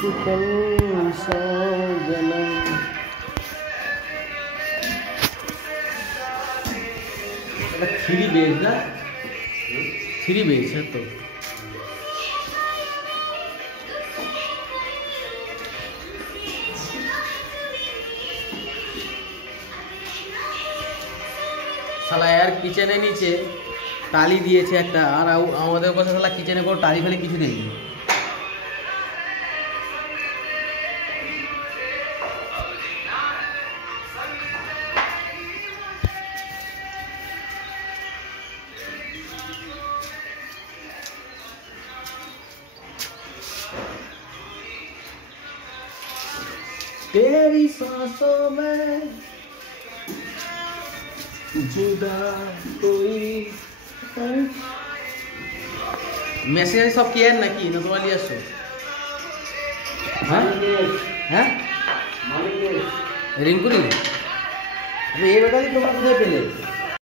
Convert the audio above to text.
कुशल सौ जन्म। Three base ना, थ्री बेस है तो শালা यार কিচেনে নিচে টালি দিয়েছে একটা, আর আমাদের কাছে শালা কিচেনে কোনো টালি ফালি কিছু নেই। तेरी सांसों में जुदा कोई মেসেজ সব কি আর নাকি না তোমার নিয়ে আসছো? হ্যাঁ রিঙ্কুরি, এই বেটা তোমরা কোথায় পেলে?